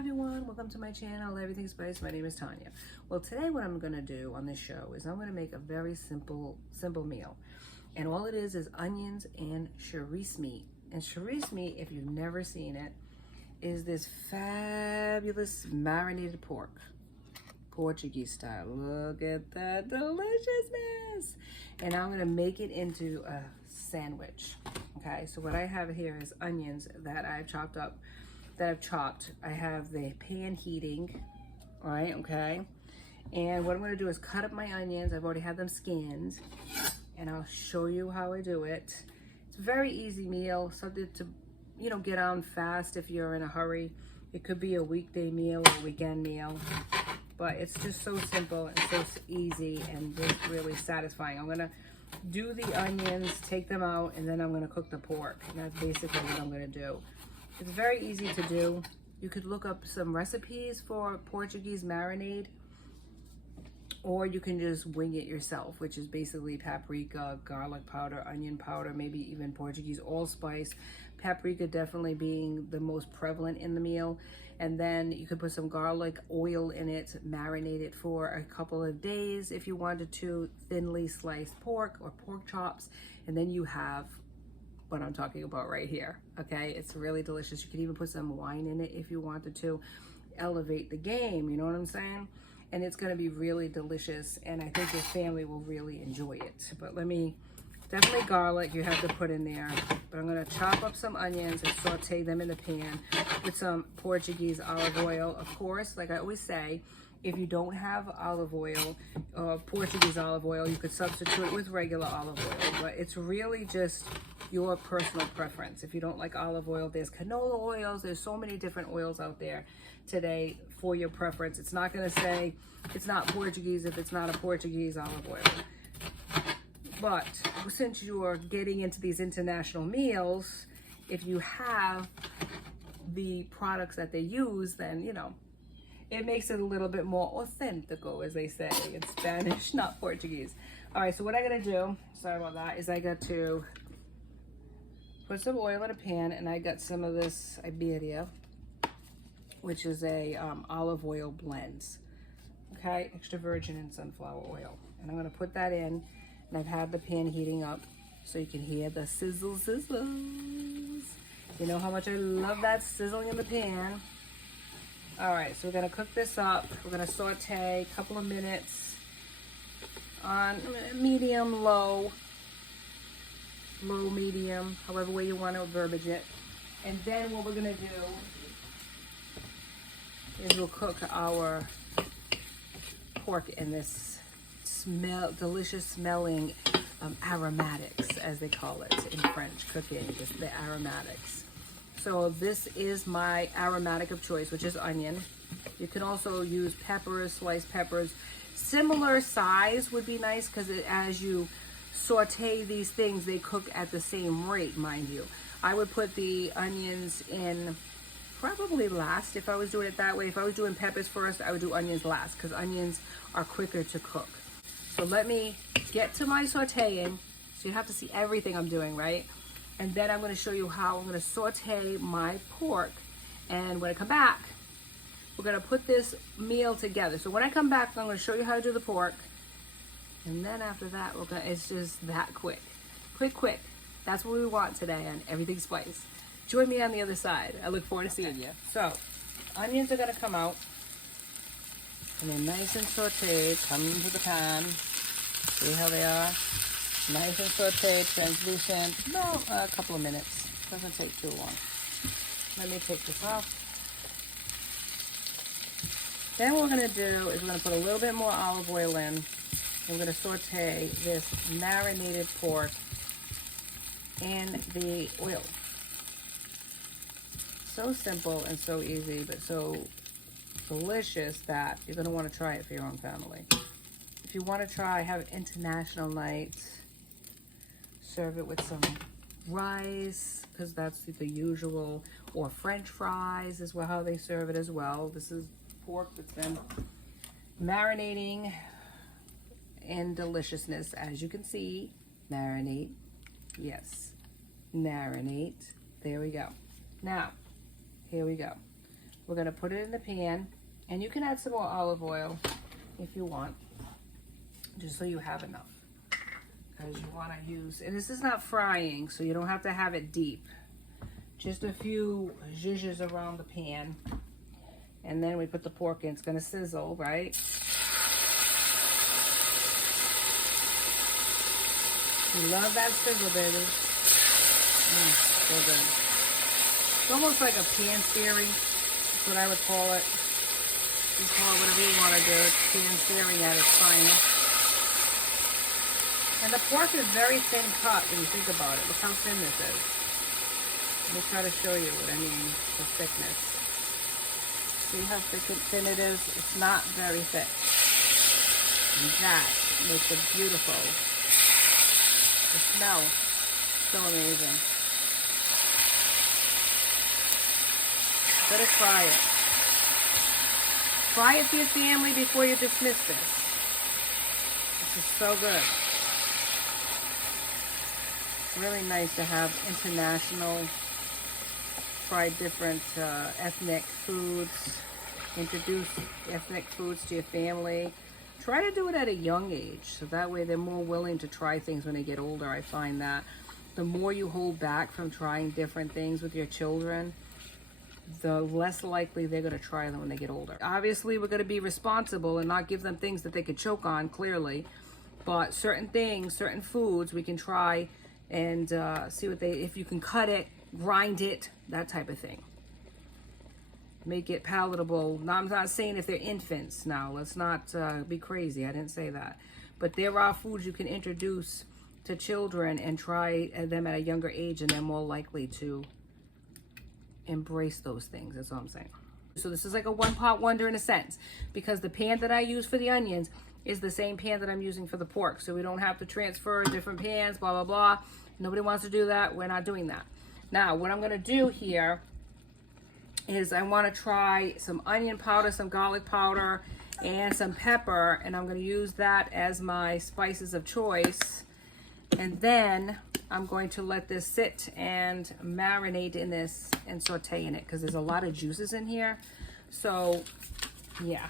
everyone, welcome to my channel, Everything Spice. My name is Tanya. Well, today what I'm going to do on this show is I'm going to make a very simple meal. And all it is onions and chorizo meat. And chorizo meat, if you've never seen it, is this fabulous marinated pork. Portuguese style. Look at that deliciousness. And I'm going to make it into a sandwich. Okay, so what I have here is onions that I've chopped up. I have the pan heating, all right, okay? And what I'm gonna do is cut up my onions. I've already had them skinned, and I'll show you how I do it. It's a very easy meal, something to, get on fast if you're in a hurry. It could be a weekday meal or a weekend meal, but it's just so simple and so easy and just really satisfying. I'm gonna do the onions, take them out, and then I'm gonna cook the pork. And that's basically what I'm gonna do. It's very easy to do. You could look up some recipes for Portuguese marinade, or you can just wing it yourself, which is basically paprika, garlic powder, onion powder, maybe even Portuguese allspice. Paprika definitely being the most prevalent in the meal. And then you could put some garlic oil in it, marinate it for a couple of days if you wanted to, thinly sliced pork or pork chops, and then you have what I'm talking about right here, okay? It's really delicious. You could even put some wine in it if you wanted to elevate the game, you know what I'm saying? And it's gonna be really delicious, and I think your family will really enjoy it. But definitely garlic you have to put in there, but I'm gonna chop up some onions and saute them in the pan with some Portuguese olive oil. Of course, like I always say, if you don't have olive oil, Portuguese olive oil, you could substitute it with regular olive oil, but it's really just your personal preference. If you don't like olive oil, there's canola oils. There's so many different oils out there today for your preference. It's not gonna say it's not Portuguese if it's not a Portuguese olive oil. But since you are getting into these international meals, if you have the products that they use, then, it makes it a little bit more authentico, as they say in Spanish, not Portuguese. All right, so what I gotta do, sorry about that, is I got to put some oil in a pan, and I got some of this Iberia, which is a olive oil blends, okay? Extra virgin and sunflower oil. And I'm gonna put that in, and I've had the pan heating up so you can hear the sizzles. You know how much I love that sizzling in the pan. All right, so we're gonna cook this up. We're gonna saute a couple of minutes on medium, low, medium, however way you want to verbiage it. And then what we're gonna do is we'll cook our pork in this delicious smelling aromatics, as they call it in French cooking, just the aromatics. So this is my aromatic of choice, which is onion. You can also use peppers, sliced peppers. Similar size would be nice, because as you saute these things, they cook at the same rate, mind you. I would put the onions in probably last if I was doing it that way. If I was doing peppers first, I would do onions last, because onions are quicker to cook. So let me get to my sauteing. So you have to see everything I'm doing, right? And then I'm going to show you how I'm going to saute my pork. And when I come back, we're going to put this meal together. So when I come back, I'm going to show you how to do the pork. And then after that, it's just that quick. Quick. That's what we want today on Everything Spice. Join me on the other side. I look forward to seeing you. So, onions are going to come out. And they're nice and sauteed. Come into the pan. See how they are? Nice and sauteed, translucent. A couple of minutes. Doesn't take too long. Let me take this off. Then what we're going to do is we're going to put a little bit more olive oil in. I'm going to saute this marinated pork in the oil. So simple and so easy, but so delicious that you're going to want to try it for your own family. If you want to try, have international nights. Serve it with some rice, because that's the usual, or French fries is how they serve it as well. This is pork that's been marinating in deliciousness, as you can see. Marinate, yes, marinate. There we go. Now, here we go. We're gonna put it in the pan, and you can add some more olive oil if you want, just so you have enough. Because you want to use, and this is not frying, so you don't have to have it deep. Just a few zhuzhes around the pan. And then we put the pork in. It's going to sizzle, right? We love that sizzle, baby. So good. It's almost like a pan searing. That's what I would call it. You call it whatever you want to do. It's pan searing at its finest. And the pork is very thin cut when you think about it. Look how thin this is. Let me try to show you what I mean, the thickness. See how thin it is? It's not very thick. And that makes it beautiful. The smell, so amazing. Better try it. Try it for your family before you dismiss this. This is so good. Really nice to have international, try different ethnic foods, introduce ethnic foods to your family. Try to do it at a young age, so that way they're more willing to try things when they get older. I find that the more you hold back from trying different things with your children, the less likely they're going to try them when they get older. Obviously, we're going to be responsible and not give them things that they could choke on, clearly, but certain things, certain foods we can try and see what if you can cut it, grind it, that type of thing. Make it palatable. Now, I'm not saying if they're infants now, let's not be crazy, I didn't say that. But there are foods you can introduce to children and try them at a younger age, and they're more likely to embrace those things, that's all I'm saying. So this is like a one-pot wonder in a sense, because the pan that I use for the onions is the same pan that I'm using for the pork. So we don't have to transfer different pans, blah, blah, blah. Nobody wants to do that. We're not doing that. Now, what I'm going to do here is I want to try some onion powder, some garlic powder, and some pepper. And I'm going to use that as my spices of choice. And then I'm going to let this sit and marinate in this and saute in it, because there's a lot of juices in here. So, yeah,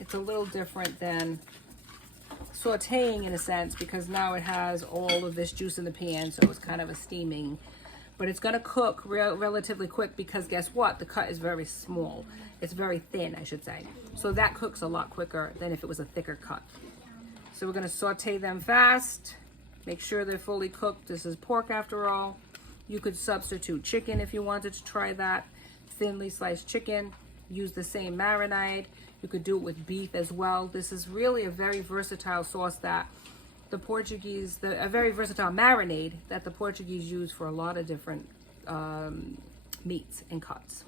it's a little different than sauteing in a sense, because now it has all of this juice in the pan, so it's kind of a steaming, but it's going to cook relatively quick, because guess what, the cut is very small, it's very thin, I should say, so that cooks a lot quicker than if it was a thicker cut. So we're going to saute them fast, make sure they're fully cooked. This is pork after all. You could substitute chicken if you wanted to try that, thinly sliced chicken, use the same marinade. You could do it with beef as well. This is really a very versatile sauce that the Portuguese, a very versatile marinade that the Portuguese use for a lot of different meats and cuts.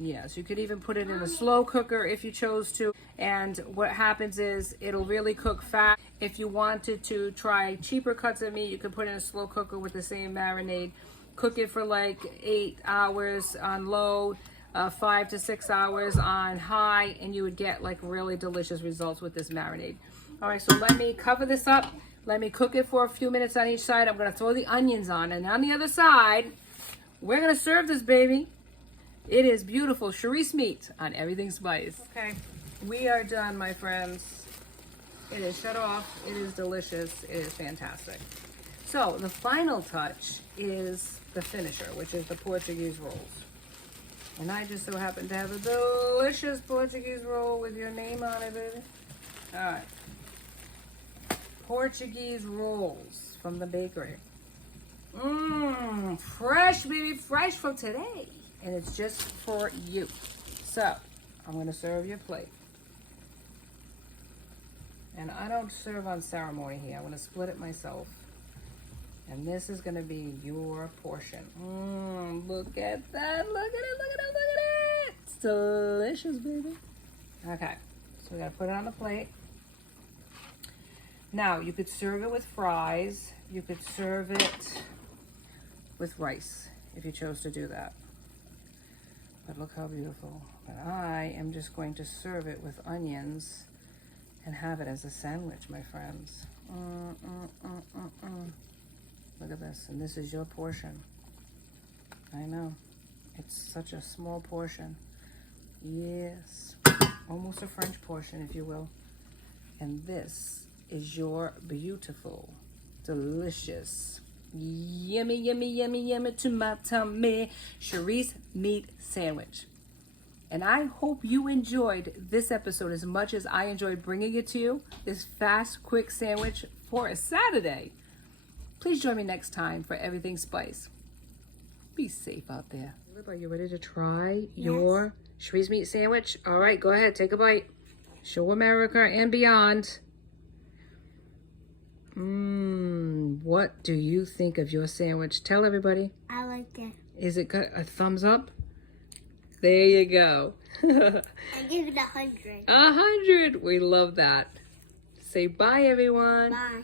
Yes, you could even put it in a slow cooker if you chose to. And what happens is it'll really cook fast. If you wanted to try cheaper cuts of meat, you could put it in a slow cooker with the same marinade. Cook it for like 8 hours on low, 5 to 6 hours on high, and you would get like really delicious results with this marinade. All right, so let me cover this up. Let me cook it for a few minutes on each side. I'm gonna throw the onions on, and on the other side, we're gonna serve this baby. It is beautiful chorizo meat on Everything Spice. Okay, we are done, my friends. It is shut off. It is delicious. It is fantastic. So the final touch is the finisher, which is the Portuguese rolls. And I just so happen to have a delicious Portuguese roll with your name on it, baby. All right. Portuguese rolls from the bakery. Fresh, baby, fresh from today. And it's just for you. So, I'm going to serve your plate. And I don't serve on ceremony here. I'm going to split it myself. And this is going to be your portion. Look at that. Look at it, look at it, look at it. It's delicious, baby. Okay, so we got to put it on the plate. Now, you could serve it with fries. You could serve it with rice if you chose to do that. But look how beautiful. But I am just going to serve it with onions and have it as a sandwich, my friends. Look at this, and this is your portion. I know. It's such a small portion. Yes. Almost a French portion, if you will. And this is your beautiful, delicious, yummy, yummy, yummy, yummy to my tummy Charisse meat sandwich. And I hope you enjoyed this episode as much as I enjoyed bringing it to you. This fast, quick sandwich for a Saturday. Please join me next time for Everything Spice. Be safe out there. Are you ready to try your Charisse meat sandwich? All right, go ahead. Take a bite. Show America and beyond. What do you think of your sandwich? Tell everybody. I like it. Is it good? A thumbs up? There you go. I give it 100. 100. We love that. Say bye, everyone. Bye.